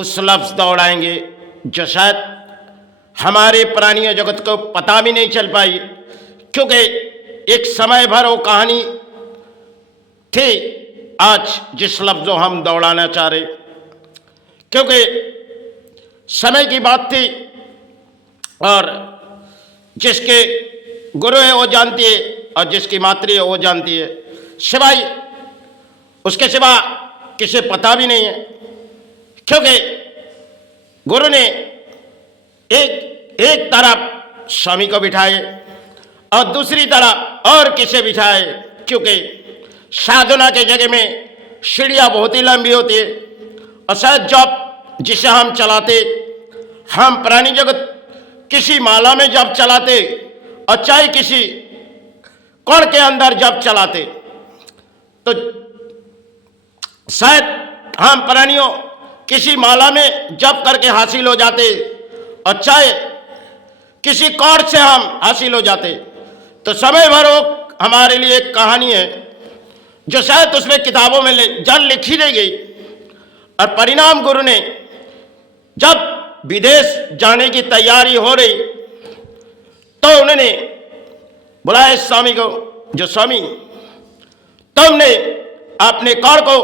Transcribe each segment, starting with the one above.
उस लफ्ज़ दौड़ाएंगे जो शायद हमारे प्राणियों जगत को पता भी नहीं चल पाई, क्योंकि एक समय भर वो कहानी थी। आज जिस लफ्ज़ों हम दौड़ाना चाह रहे, क्योंकि समय की बात थी और जिसके गुरु है वो जानती है और जिसकी मातृ है वो जानती है, सिवाय उसके सिवा किसे पता भी नहीं है। क्योंकि गुरु ने एक तरफ स्वामी को बिठाए और दूसरी तरफ और किसे बिठाए, क्योंकि साधना के जगह में सीढ़ियाँ बहुत ही लंबी होती है और शायद जब जिसे हम चलाते, हम प्राणी जगत किसी माला में जब चलाते और चाहे किसी कण के अंदर जब चलाते, तो शायद हम प्राणियों किसी माला में जप करके हासिल हो जाते और चाहे किसी कण से हम हासिल हो जाते। तो समय भर वो हमारे लिए एक कहानी है जो शायद उसमें किताबों में जल लिखी नहीं गई। और परिणाम गुरु ने जब विदेश जाने की तैयारी हो रही तो उन्होंने बुलाया स्वामी को, जो स्वामी तुमने अपने कण को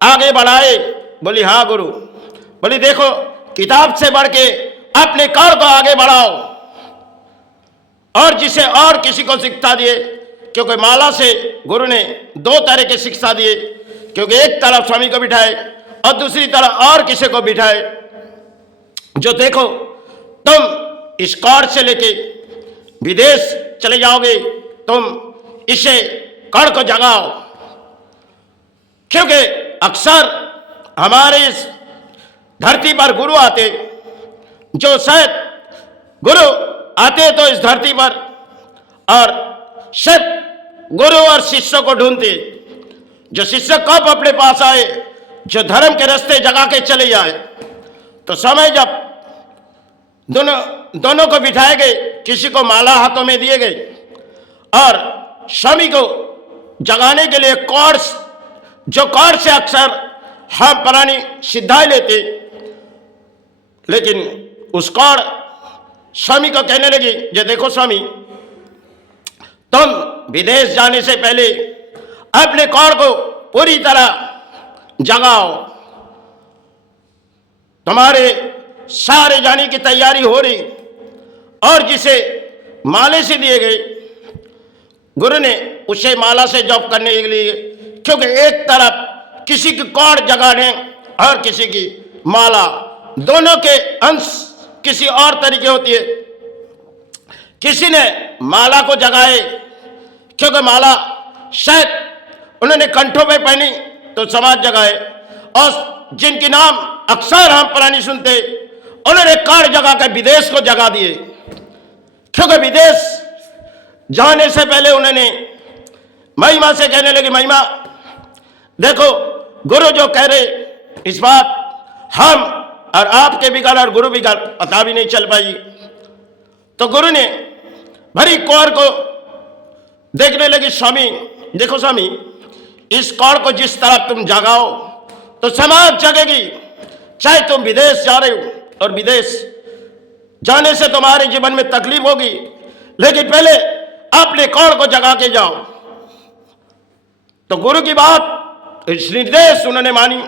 आगे बढ़ाए। बोली हाँ गुरु। बोली देखो, किताब से बढ़ के अपने कण को आगे बढ़ाओ और जिसे और किसी को शिक्षा दिए, क्योंकि माला से गुरु ने दो तरह की शिक्षा दिए, क्योंकि एक तरफ स्वामी को बिठाए और दूसरी तरफ और किसी को बिठाए, जो देखो तुम इस कण से लेके विदेश चले जाओगे, तुम इसे कण को जगाओ। क्योंकि अक्सर हमारे इस धरती पर गुरु आते, जो शायद गुरु आते तो इस धरती पर और सिर्फ गुरु और शिष्यों को ढूंढते, जो शिष्य कब अपने पास आए, जो धर्म के रास्ते जगा के चले जाए। तो समय जब दोनों को बिठाए गए, किसी को माला हाथों में दिए गए और स्वामी को जगाने के लिए कॉर्ड्स, जो कॉर्ड से अक्सर हम प्राणी सिद्धाई लेते, लेकिन उस कॉर्ड स्वामी को कहने लगी, जो देखो स्वामी, तुम विदेश जाने से पहले अपने कॉर्ड को पूरी तरह जगाओ। तुम्हारे सारे जाने की तैयारी हो रही और जिसे माले से दिए गए, गुरु ने उसे माला से जप करने के लिए, क्योंकि एक तरफ किसी की कॉर्ड जगाने और किसी की माला, दोनों के अंश किसी और तरीके होती है। किसी ने माला को जगाए, क्योंकि माला शायद उन्होंने कंठों पे पहनी तो समाज जगाए, और जिनके नाम अक्सर हम प्राणी सुनते, उन्होंने कॉर्ड जगा कर विदेश को जगा दिए। क्योंकि विदेश जाने से पहले उन्होंने महिमा से कहने लगे, महिमा देखो, गुरु जो कह रहे इस बात हम और आपके बिगड़ और गुरु बिगड़ पता भी नहीं चल पाई। तो गुरु ने भरी कौर को देखने लगी, स्वामी देखो स्वामी, इस कौर को जिस तरह तुम जगाओ तो समाज जगेगी। चाहे तुम विदेश जा रहे हो और विदेश जाने से तुम्हारे जीवन में तकलीफ होगी, लेकिन पहले अपने कौर को जगा के जाओ। तो गुरु की बात, इस निर्देश उन्होंने मानी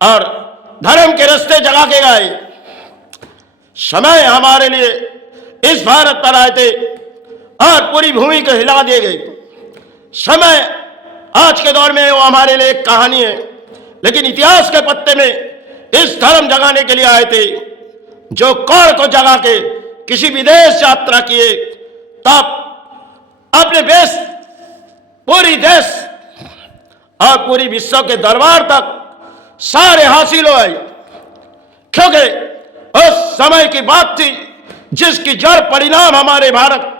और धर्म के रास्ते जगा के गए। समय हमारे लिए इस भारत पर आए थे और पूरी भूमि को हिला दिए गए। समय आज के दौर में वो हमारे लिए एक कहानी है, लेकिन इतिहास के पत्ते में इस धर्म जगाने के लिए आए थे, जो कौर को जगा के किसी विदेश यात्रा किए, तब अपने देश, पूरी देश और पूरी विश्व के दरबार तक सारे हासिल हो आए। क्योंकि उस समय की बात थी जिसकी जड़ परिणाम हमारे भारत,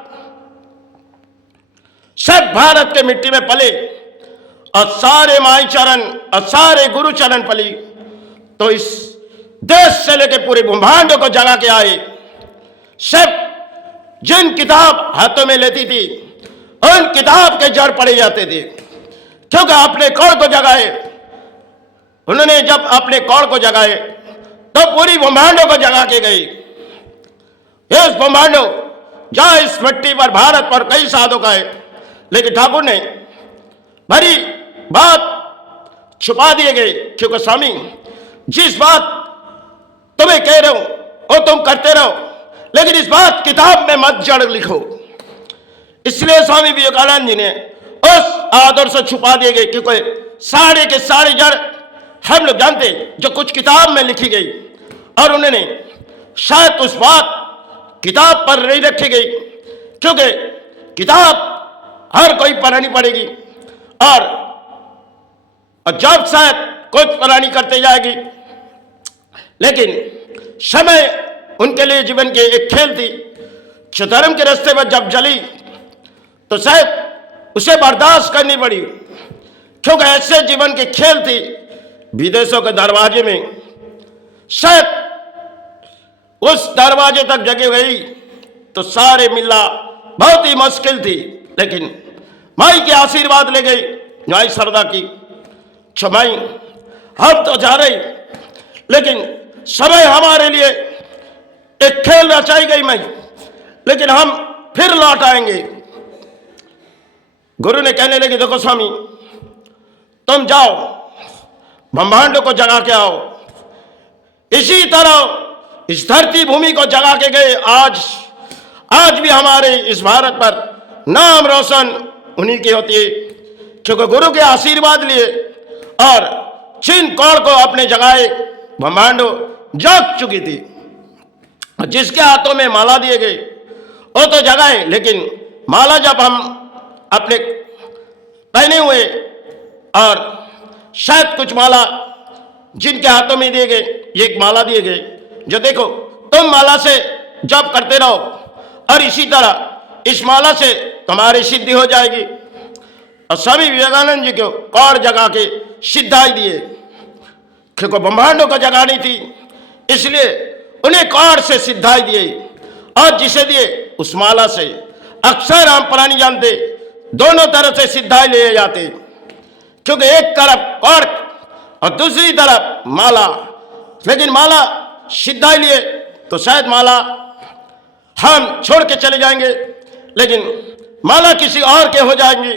सब भारत के मिट्टी में पले और सारे माई चरण और सारे गुरु चरण पली, तो इस देश से लेकर पूरे ब्रह्मांड को जगा के आए। सब जिन किताब हाथों में लेती थी, उन किताब के जड़ पड़े जाते थे, क्योंकि अपने कौर को जगाए। उन्होंने जब अपने कौड़ को जगाए तो पूरी ब्रह्मांडों को जगा के गई। इस ब्रह्मांडों जहां इस मिट्टी पर भारत पर कई साधक आए, लेकिन ठाकुर ने भरी बात छुपा दिए गए, क्योंकि स्वामी जिस बात तुम्हें कह रहे हो वो तुम करते रहो, लेकिन इस बात किताब में मत जड़ लिखो। इसलिए स्वामी विवेकानंद जी ने उस आदर्श से छुपा दिए गए, क्योंकि सारे के सारे जड़ हम लोग जानते जो कुछ किताब में लिखी गई, और उन्होंने शायद उस बात किताब पर नहीं रखी गई, क्योंकि किताब हर कोई पढ़नी पड़ेगी, और जब शायद कुछ पढ़ानी करते जाएगी, लेकिन समय उनके लिए जीवन की एक खेल थी। जो धर्म के रास्ते पर जब चली तो शायद उसे बर्दाश्त करनी पड़ी, क्योंकि ऐसे जीवन के खेल थी। विदेशों के दरवाजे में शायद उस दरवाजे तक जगह गई तो सारे मिलना बहुत ही मुश्किल थी, लेकिन माई के आशीर्वाद ले गई। माई सरदा की क्षमाई हम तो जा रही, लेकिन समय हमारे लिए एक खेल रचाई गई माई, लेकिन हम फिर लौट आएंगे। गुरु ने कहने लगे, देखो स्वामी तुम जाओ ब्रह्मांड को जगा के आओ। इसी तरह इस धरती भूमि को जगा के गए। आज भी हमारे इस भारत पर नाम रोशन उन्हीं की होती है, क्योंकि गुरु के आशीर्वाद लिए और जिन कौड़ को अपने जगाए ब्रह्मांडो जग चुकी थी। जिसके हाथों में माला दिए गए वो तो जगाए, लेकिन माला जब हम अपने पहने हुए, और शायद कुछ माला जिनके हाथों में दिए गए, एक माला दिए गए जो देखो तुम माला से जप करते रहो, और इसी तरह इस माला से तुम्हारी सिद्धि हो जाएगी। और स्वामी विवेकानंद जी को कौड़ जगा के सिद्धाई दिए, क्योंकि ब्रह्मांडों को जगानी थी, इसलिए उन्हें कौड़ से सिद्धाई दिए। और जिसे दिए उस माला से अक्सर हम पुरानी जानते दोनों तरफ से सिद्धाई ले जाते, क्योंकि एक तरफ कौड़ और दूसरी तरफ माला। लेकिन माला सिद्धाई लिए तो शायद माला हम छोड़ के चले जाएंगे, लेकिन माला किसी और के हो जाएंगी,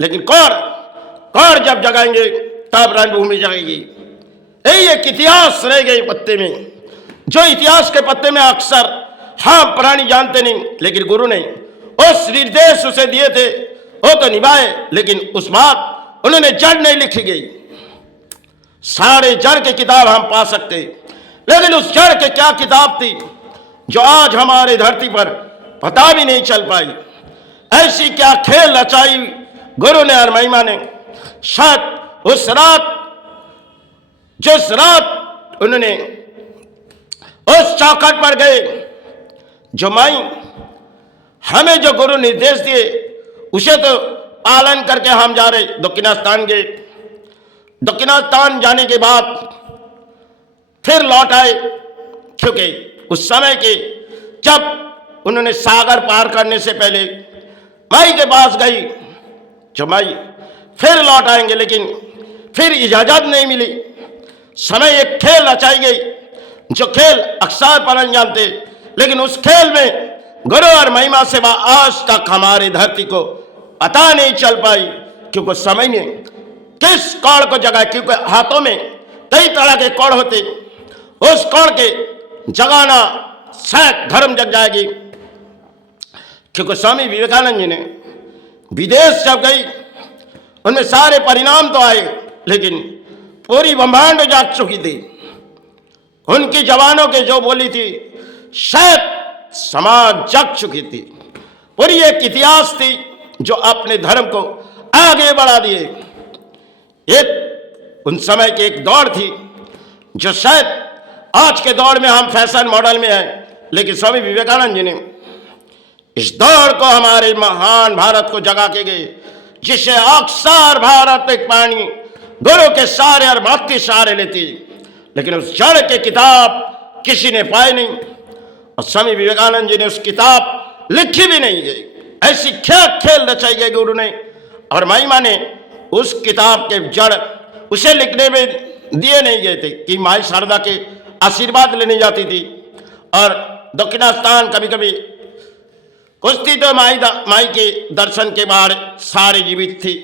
लेकिन कौड़ जब जगाएंगे तब रणभूमि जाएगी। यही एक इतिहास रह गई पत्ते में, जो इतिहास के पत्ते में अक्सर हम पुरानी जानते नहीं, लेकिन गुरु ने उस निर्देश उसे दिए थे वो तो निभाए, लेकिन उस बात उन्होंने जड़ नहीं लिखी गई। सारे जड़ की किताब हम पा सकते, लेकिन उस जड़ के क्या किताब थी जो आज हमारे धरती पर पता भी नहीं चल पाई। ऐसी क्या खेल रचाई गुरु ने और महिमा ने। शायद उस रात, जिस रात उन्होंने उस चौखट पर गए, जो माई हमें जो गुरु निर्देश दिए उसे तो पालन करके हम जा रहे दक्षिणास्थान गए। दक्षिणास्थान जाने के बाद फिर लौट आए, क्योंकि उस समय के जब उन्होंने सागर पार करने से पहले माई के पास गई, जो माई फिर लौट आएंगे, लेकिन फिर इजाजत नहीं मिली। समय एक खेल रचाई गई, जो खेल अक्सर पलन जानते, लेकिन उस खेल में गुरु और महिमा से आज तक हमारी धरती को पता नहीं चल पाई, क्योंकि समय ने किस कौड़ को जगाया। क्योंकि हाथों में कई तरह के कौड़ होते, उस कौड़ के जगाना शायद धर्म जग जाएगी। क्योंकि स्वामी विवेकानंद जी ने विदेश जब गई उनमें सारे परिणाम तो आए, लेकिन पूरी ब्रह्मांड जाग चुकी थी। उनकी जवानों के जो बोली थी शायद समाज जग चुकी थी। पूरी एक इतिहास थी जो अपने धर्म को आगे बढ़ा दिए। एक उन समय की एक दौड़ थी जो शायद आज के दौर में हम फैशन मॉडल में हैं, लेकिन स्वामी विवेकानंद जी ने इस दौड़ को हमारे महान भारत को जगा के गए, जिसे अक्सर भारत एक पानी गुरु के सारे और भक्ति सारे लेती, लेकिन उस जड़ के किताब किसी ने पाई नहीं। और स्वामी विवेकानंद जी ने उस किताब लिखी भी नहीं गई। ऐसी क्या खेल रचाई गई गुरु ने और महिमा ने। उस किताब के जड़ उसे लिखने में दिए नहीं गए थे कि माई शारदा के आशीर्वाद लेने जाती थी। और दक्षिणास्थान कभी कभी कुछ थी तो माई के दर्शन के बाद सारे जीवित थी,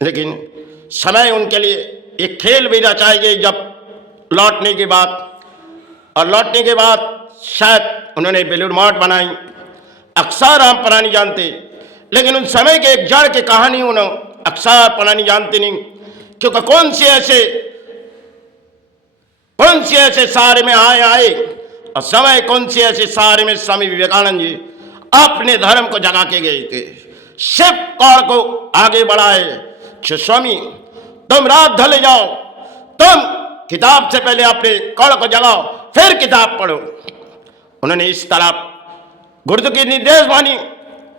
लेकिन समय उनके लिए एक खेल भी रचाई गई जब लौटने के बाद। और लौटने के बाद शायद उन्होंने बेलूर मठ बनाई। अक्सर हम पढ़ा नहीं जानते, लेकिन उन समय के एक जड़ की कहानी उन्होंने अक्सर पढ़ा नहीं जानते नहीं, क्योंकि कौन से ऐसे सारे में आए और समय कौन से ऐसे सारे में स्वामी विवेकानंद जी अपने धर्म को जगा के गए थे, शिव कौड़ को आगे बढ़ाए। स्वामी तुम रात ढले जाओ, तुम किताब से पहले अपने कौड़ को जगाओ, फिर किताब पढ़ो। उन्होंने इस तरह गुरुदेव के निर्देश मानी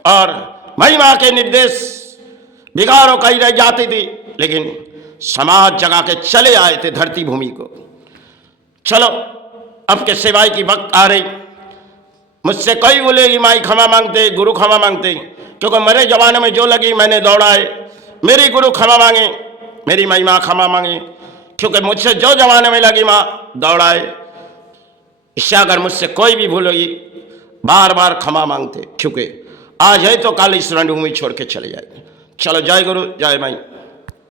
और महिमा के निर्देश बिगाड़ों कही रह जाती थी, लेकिन समाज जगा के चले आए थे धरती भूमि को। चलो अब के सेवाई की वक्त आ रही। मुझसे कोई बोलेगी माई क्षमा मांगते, गुरु क्षमा मांगते, क्योंकि मेरे जमाने में जो लगी मैंने दौड़ाए। मेरी गुरु क्षमा मांगे, मेरी महिमा क्षमा मांगे, क्योंकि मुझसे जो जमाने में लगी माँ दौड़ाए। इससे अगर मुझसे कोई भी भूल होगी बार बार क्षमा मांगते, क्योंकि आज है तो कल इस रणभूमि छोड़ के चले जाएंगे। चलो जय गुरु जय माई।